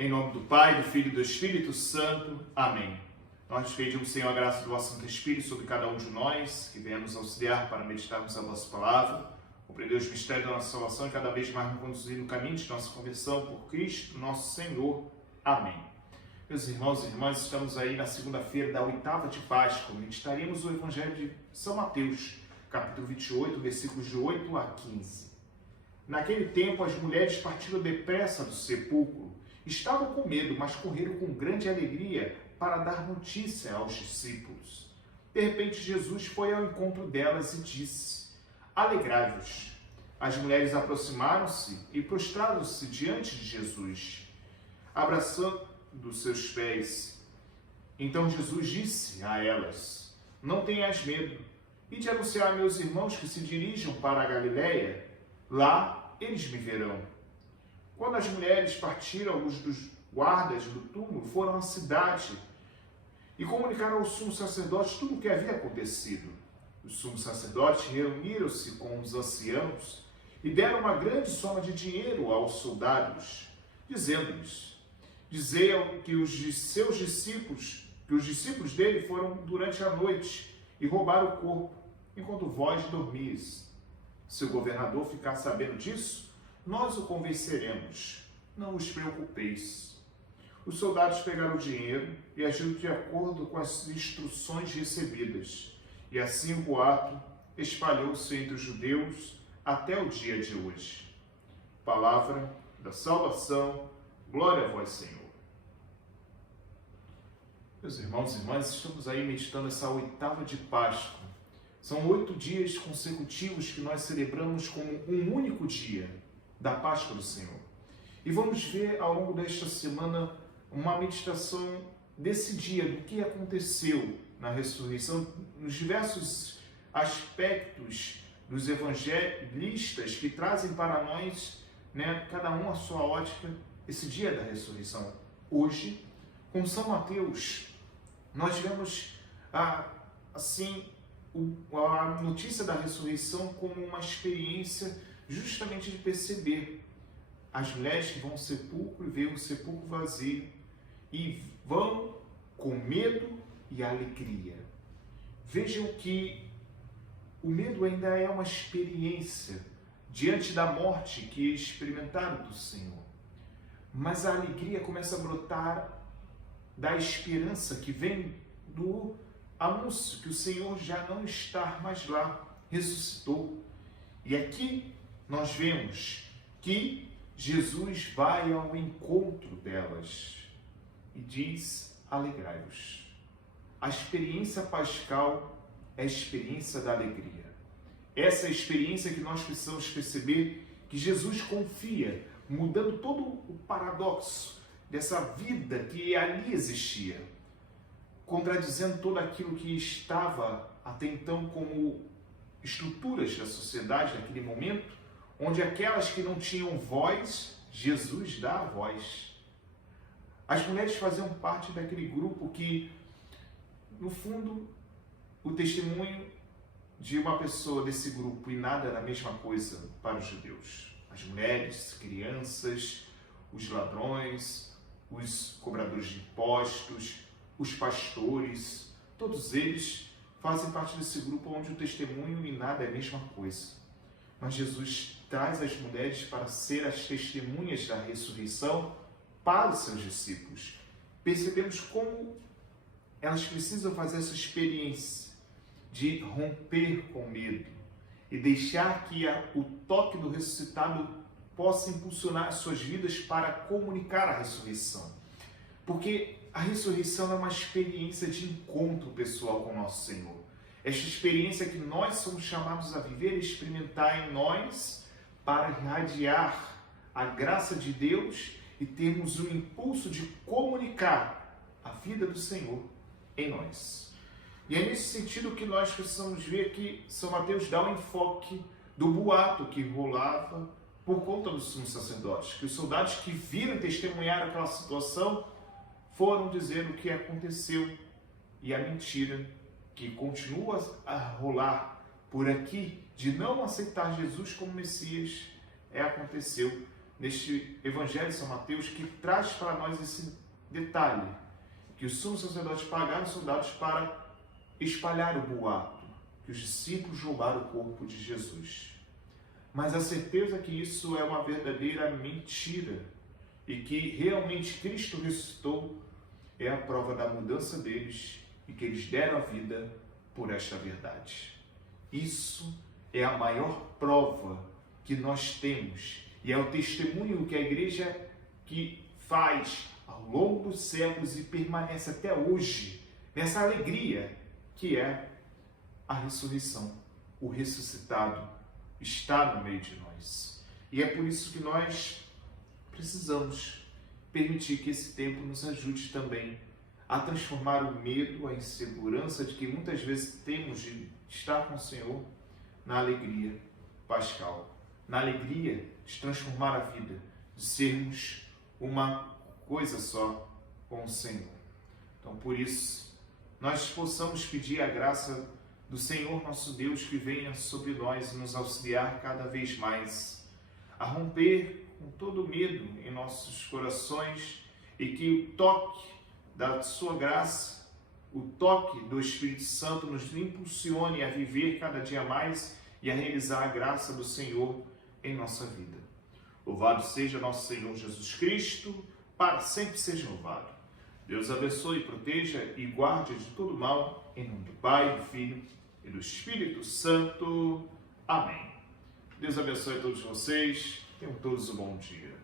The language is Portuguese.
Em nome do Pai, do Filho e do Espírito Santo. Amém. Nós pedimos, Senhor, a graça do vosso Santo Espírito sobre cada um de nós, que venha nos auxiliar para meditarmos a vossa palavra, compreender os mistérios da nossa salvação e cada vez mais nos conduzir no caminho de nossa conversão por Cristo, nosso Senhor. Amém. Meus irmãos e irmãs, estamos aí na segunda-feira da oitava de Páscoa. Meditaremos o Evangelho de São Mateus, capítulo 28, versículos de 8 a 15. Naquele tempo, as mulheres partiram depressa do sepulcro. Estavam com medo, mas correram com grande alegria para dar notícia aos discípulos. De repente, Jesus foi ao encontro delas e disse: Alegrai-vos. As mulheres aproximaram-se e prostraram-se diante de Jesus, abraçando seus pés. Então Jesus disse a elas: Não tenhais medo. Ide anunciar a meus irmãos que se dirijam para a Galileia. Lá eles me verão. Quando as mulheres partiram, alguns dos guardas do túmulo foram à cidade e comunicaram ao sumo sacerdote tudo o que havia acontecido. Os sumos sacerdotes reuniram-se com os anciãos e deram uma grande soma de dinheiro aos soldados, dizendo-lhes: Dizei que os discípulos dele foram durante a noite e roubaram o corpo, enquanto vós dormis. Se o governador ficar sabendo disso, nós o convenceremos. Não os preocupeis. Os soldados pegaram o dinheiro e agiram de acordo com as instruções recebidas. E assim o boato espalhou-se entre os judeus até o dia de hoje. Palavra da salvação. Glória a vós, Senhor. Meus irmãos e irmãs, estamos aí meditando essa oitava de Páscoa. São 8 dias consecutivos que nós celebramos como um único dia da Páscoa do Senhor. E vamos ver ao longo desta semana uma meditação desse dia, do que aconteceu na ressurreição, nos diversos aspectos dos evangelistas que trazem para nós, cada um a sua ótica, esse dia da ressurreição. Hoje, com São Mateus, nós vemos a notícia da ressurreição como uma experiência justamente de perceber as mulheres que vão ao sepulcro e veem o sepulcro vazio e vão com medo e alegria. Vejam que o medo ainda é uma experiência diante da morte que experimentaram do Senhor, mas a alegria começa a brotar da esperança que vem do anúncio que o Senhor já não está mais lá, ressuscitou. E aqui nós vemos que Jesus vai ao encontro delas e diz: alegrai-vos. A experiência pascal é a experiência da alegria. Essa é a experiência que nós precisamos perceber que Jesus confia, mudando todo o paradoxo dessa vida que ali existia, contradizendo tudo aquilo que estava até então como estruturas da sociedade naquele momento, onde aquelas que não tinham voz, Jesus dá a voz. As mulheres faziam parte daquele grupo que, no fundo, o testemunho de uma pessoa desse grupo e nada era a mesma coisa para os judeus. As mulheres, crianças, os ladrões, os cobradores de impostos, os pastores, todos eles fazem parte desse grupo onde o testemunho e nada é a mesma coisa. Mas Jesus traz as mulheres para ser as testemunhas da ressurreição para os seus discípulos. Percebemos como elas precisam fazer essa experiência de romper com medo e deixar que o toque do ressuscitado possa impulsionar as suas vidas para comunicar a ressurreição. Porque a ressurreição é uma experiência de encontro pessoal com o nosso Senhor. Esta experiência que nós somos chamados a viver e experimentar em nós para irradiar a graça de Deus e termos o impulso de comunicar a vida do Senhor em nós. E é nesse sentido que nós precisamos ver que São Mateus dá um enfoque do boato que rolava por conta dos sumos sacerdotes, que os soldados que viram e testemunharam aquela situação foram dizer o que aconteceu, e a mentira que continua a rolar por aqui de não aceitar Jesus como Messias aconteceu neste Evangelho de São Mateus, que traz para nós esse detalhe, que os sumos sacerdotes pagaram soldados para espalhar o boato, que os discípulos roubaram o corpo de Jesus. Mas a certeza que isso é uma verdadeira mentira e que realmente Cristo ressuscitou é a prova da mudança deles e que eles deram a vida por esta verdade. Isso é a maior prova que nós temos e é o testemunho que a igreja que faz ao longo dos séculos e permanece até hoje nessa alegria que é a ressurreição. O ressuscitado está no meio de nós. E é por isso que nós precisamos permitir que esse tempo nos ajude também a transformar o medo, a insegurança de que muitas vezes temos de estar com o Senhor na alegria pascal, na alegria de transformar a vida, de sermos uma coisa só com o Senhor. Então, por isso, nós possamos pedir a graça do Senhor nosso Deus que venha sobre nós e nos auxiliar cada vez mais a romper com todo o medo em nossos corações e que o toque da sua graça, o toque do Espírito Santo nos impulsione a viver cada dia mais e a realizar a graça do Senhor em nossa vida. Louvado seja nosso Senhor Jesus Cristo, para sempre seja louvado. Deus abençoe, proteja e guarde de todo mal, em nome do Pai, do Filho e do Espírito Santo. Amém. Deus abençoe a todos vocês. Tenham todos um bom dia.